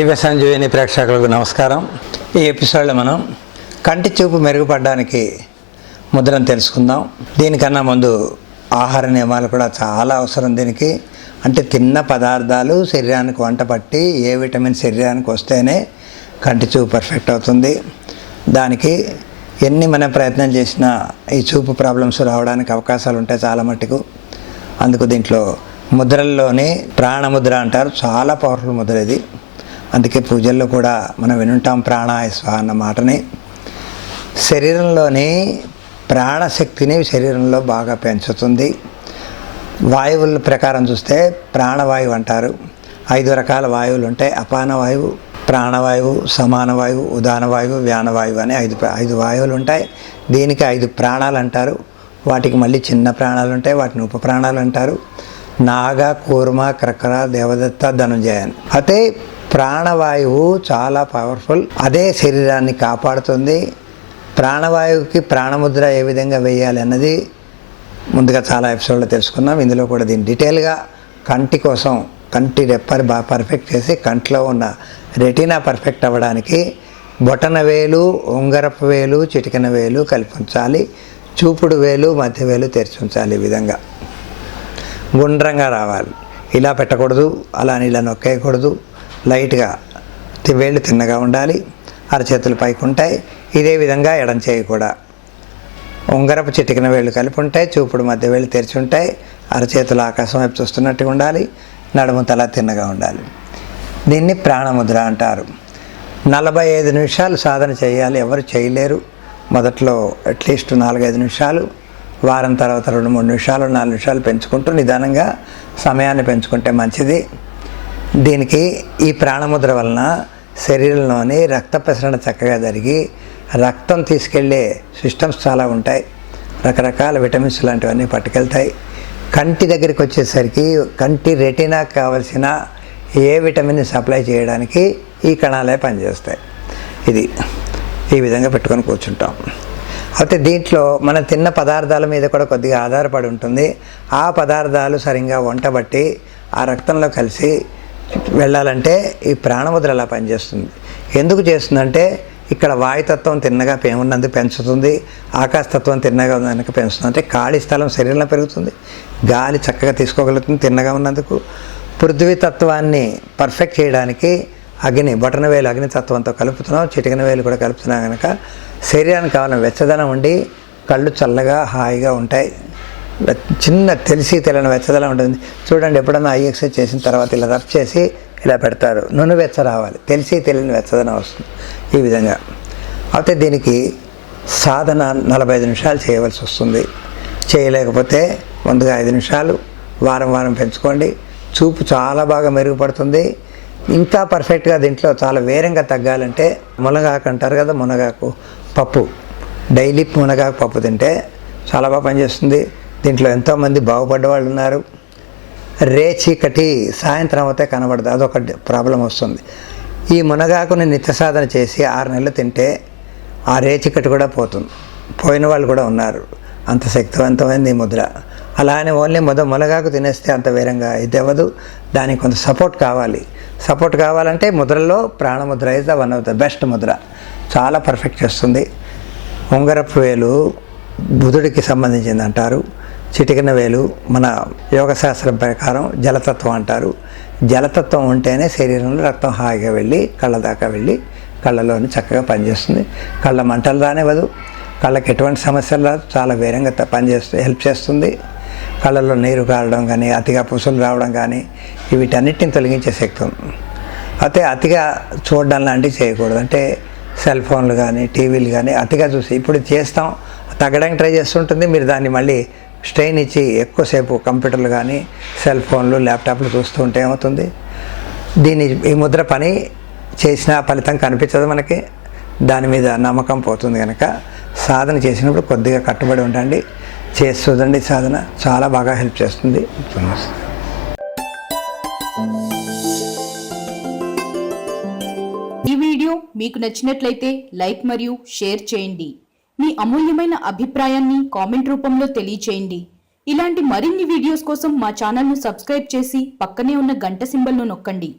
దివ్య సంజీవిని ప్రేక్షకులకు నమస్కారం. ఈ ఎపిసోడ్లో మనం కంటి చూపు మెరుగుపడడానికి ముద్రను తెలుసుకుందాం. దీనికన్నా ముందు ఆహార నియమాలు కూడా చాలా అవసరం. దీనికి అంటే తిన్న పదార్థాలు శరీరానికి వంట పట్టి ఏ విటమిన్ శరీరానికి వస్తేనే కంటి చూపు పర్ఫెక్ట్ అవుతుంది. దానికి ఎన్ని మనం ప్రయత్నం చేసినా ఈ చూపు ప్రాబ్లమ్స్ రావడానికి అవకాశాలు ఉంటాయి చాలా మట్టుకు. అందుకు దీంట్లో ముద్రల్లోని ప్రాణముద్ర అంటారు, చాలా పవర్ఫుల్ ముద్ర ఇది. అందుకే పూజల్లో కూడా మనం వినుంటాం ప్రాణాయ స్వాహ అన్న మాటని. శరీరంలోని ప్రాణశక్తిని శరీరంలో బాగా పెంచుతుంది. వాయువుల ప్రకారం చూస్తే ప్రాణవాయువు అంటారు. 5 రకాల వాయువులు ఉంటాయి. అపాన వాయువు, ప్రాణవాయువు, సమాన వాయువు, ఉదాన వాయువు, వ్యానవాయువు అని 5 వాయువులు ఉంటాయి. దీనికి 5 ప్రాణాలు అంటారు. వాటికి మళ్ళీ చిన్న ప్రాణాలు ఉంటాయి, వాటిని ఉప ప్రాణాలు అంటారు. నాగ, కూర్మ, క్రకర, దేవదత్త, ధనుంజయ. అయితే ప్రాణవాయువు చాలా పవర్ఫుల్. అదే శరీరాన్ని కాపాడుతుంది. ప్రాణవాయువుకి ప్రాణముద్ర ఏ విధంగా వేయాలి అన్నది ముందుగా చాలా ఎపిసోడ్లో తెలుసుకున్నాం. ఇందులో కూడా దీన్ని డీటెయిల్గా కంటి కోసం కంటి రెప్పని బాగా పర్ఫెక్ట్ చేసి కంటిలో ఉన్న రెటీనా పర్ఫెక్ట్ అవ్వడానికి బొటన వేలు, ఉంగరపు వేలు, చిటికెన వేలు కలిపి ఉంచాలి. చూపుడు వేలు, మధ్య వేలు తెరిచి ఉంచాలి. ఈ విధంగా గుండ్రంగా రావాలి. ఇలా పెట్టకూడదు, అలా ఇలా నొక్కేయకూడదు. లైట్గా వేళ్ళు తిన్నగా ఉండాలి. అరచేతులు పైకి ఉంటాయి. ఇదే విధంగా ఎడం చేయి కూడా ఉంగరపు చిటికిన వేళ్ళు కలిపి ఉంటాయి. చూపుడు మధ్య వేళ్ళు తెరిచి ఉంటాయి. అరచేతులు ఆకాశం వైపు చూస్తున్నట్టుగా ఉండాలి. నడుము తల తిన్నగా ఉండాలి. దీన్ని ప్రాణముద్ర అంటారు. 45 నిమిషాలు సాధన చేయాలి. ఎవరు చేయలేరు. మొదట్లో అట్లీస్ట్ 4-5 నిమిషాలు, వారం తర్వాత 2-3 నిమిషాలు, 4 నిమిషాలు పెంచుకుంటూ నిదానంగా సమయాన్ని పెంచుకుంటే మంచిది. దీనికి ఈ ప్రాణముద్ర వలన శరీరంలోని రక్త ప్రసరణ చక్కగా జరిగి రక్తం తీసుకెళ్లే సిస్టమ్స్ చాలా ఉంటాయి. రకరకాల విటమిన్స్ లాంటివన్నీ పట్టుకెళ్తాయి. కంటి దగ్గరికి వచ్చేసరికి కంటి రెటీనాకు కావలసిన ఏ విటమిన్ సప్లై చేయడానికి ఈ కణాలే పనిచేస్తాయి. ఇది ఈ విధంగా పెట్టుకొని కూర్చుంటాం. అయితే దీంట్లో మనం తిన్న పదార్థాల మీద కూడా కొద్దిగా ఆధారపడి ఉంటుంది. ఆ పదార్థాలు సరిగ్గా వంటబట్టి ఆ రక్తంలో కలిసి వెళ్ళాలంటే ఈ ప్రాణముద్ర అలా పనిచేస్తుంది. ఎందుకు చేస్తుందంటే ఇక్కడ వాయుతత్వం తిన్నగా ఉన్నందుకు పెంచుతుంది, ఆకాశతత్వం తిన్నగా ఉన్నందుకు పెంచుతుంది. అంటే ఖాళీ స్థలం శరీరంలో పెరుగుతుంది, గాలి చక్కగా తీసుకోగలుగుతుంది తిన్నగా ఉన్నందుకు. పృథ్వీతత్వాన్ని పర్ఫెక్ట్ చేయడానికి అగ్ని, బొటన వేలు అగ్నితత్వంతో కలుపుతున్నాం, చిటికిన వేలు కూడా కలుపుతున్నాం కనుక శరీరానికి కావాలని వెచ్చదనం ఉండి కళ్ళు చల్లగా హాయిగా ఉంటాయి. చిన్న తెలియని వెచ్చదనం ఉంటుంది. చూడండి, ఎప్పుడన్నా ఐ ఎక్సర్సైజ్ చేసిన తర్వాత ఇలా రబ్ చేసి ఇలా పెడతారు. నూనె వెచ్చ రావాలి, తెలియని వెచ్చదనం వస్తుంది ఈ విధంగా. అయితే దీనికి సాధన 45 నిమిషాలు చేయవలసి వస్తుంది. చేయలేకపోతే ముందుగా 5 నిమిషాలు వారం పెంచుకోండి. చూపు చాలా బాగా మెరుగుపడుతుంది. ఇంకా పర్ఫెక్ట్గా దీంట్లో చాలా వేరంగా తగ్గాలంటే మునగాకు అంటారు కదా, మునగాకు పప్పు, డైలీ మునగాకు పప్పు తింటే చాలా బాగా పనిచేస్తుంది. దీంట్లో ఎంతోమంది బాగుపడ్డ వాళ్ళు ఉన్నారు. చీకటి సాయంత్రం అవుతే కనబడదు, అదొక ప్రాబ్లం వస్తుంది. ఈ మునగాకుని నిత్య సాధన చేసి 6 నెలలు తింటే ఆ చీకటి కూడా పోతుంది. పోయిన వాళ్ళు కూడా ఉన్నారు. అంత శక్తివంతమైంది ఈ ముద్ర. అలానే ఓన్లీ మునగాకు తినేస్తే అంత వేరంగా ఇది అవ్వదు. దానికి కొంత సపోర్ట్ కావాలి. సపోర్ట్ కావాలంటే ముద్రలో ప్రాణముద్ర is the one of the best mudra. చాలా పర్ఫెక్ట్ చేస్తుంది. ఉంగరపు వేలు బుధుడికి సంబంధించింది అంటారు. చిటికిన వేలు మన యోగశాస్త్రం ప్రకారం జలతత్వం అంటారు. జలతత్వం ఉంటేనే శరీరంలో రక్తం హాయిగా వెళ్ళి కళ్ళ దాకా వెళ్ళి కళ్ళలోని చక్కగా పనిచేస్తుంది. కళ్ళ మంటలు రానివ్వదు, కళ్ళకి ఎటువంటి సమస్యలు రాదు, చాలా వేరంగా హెల్ప్ చేస్తుంది. కళ్ళలో నీరు కారడం కానీ, అతిగా పుసులు రావడం కానీ వీటన్నిటిని తొలగించే శక్తి ఉంది. అయితే అతిగా చూడడం లాంటివి చేయకూడదు. అంటే సెల్ ఫోన్లు కానీ, టీవీలు కానీ అతిగా చూసి ఇప్పుడు చేస్తాం, తగ్గడానికి ట్రై చేస్తుంటుంది. మీరు దాన్ని మళ్ళీ స్ట్రెయిన్ ఇచ్చి ఎక్కువసేపు కంప్యూటర్లు కానీ, సెల్ ఫోన్లు, ల్యాప్టాప్లు చూస్తూ ఉంటే ఏమవుతుంది, ఈ ముద్ర పని చేసిన ఫలితం కనిపించదు మనకి. దాని మీద నమ్మకం పోతుంది కనుక సాధన చేసినప్పుడు కొద్దిగా కట్టుబడి ఉండండి. చేసి చూడండి. సాధన చాలా బాగా హెల్ప్ చేస్తుంది. ఈ వీడియో మీకు నచ్చినట్లయితే లైక్ మరియు షేర్ చేయండి. మీ అమూల్యమైన అభిప్రాయాన్ని కామెంట్ రూపంలో తెలియచేయండి. ఇలాంటి మరిన్ని వీడియోస్ కోసం మా ఛానల్ను సబ్స్క్రైబ్ చేసి పక్కనే ఉన్న గంట సింబల్ను నొక్కండి.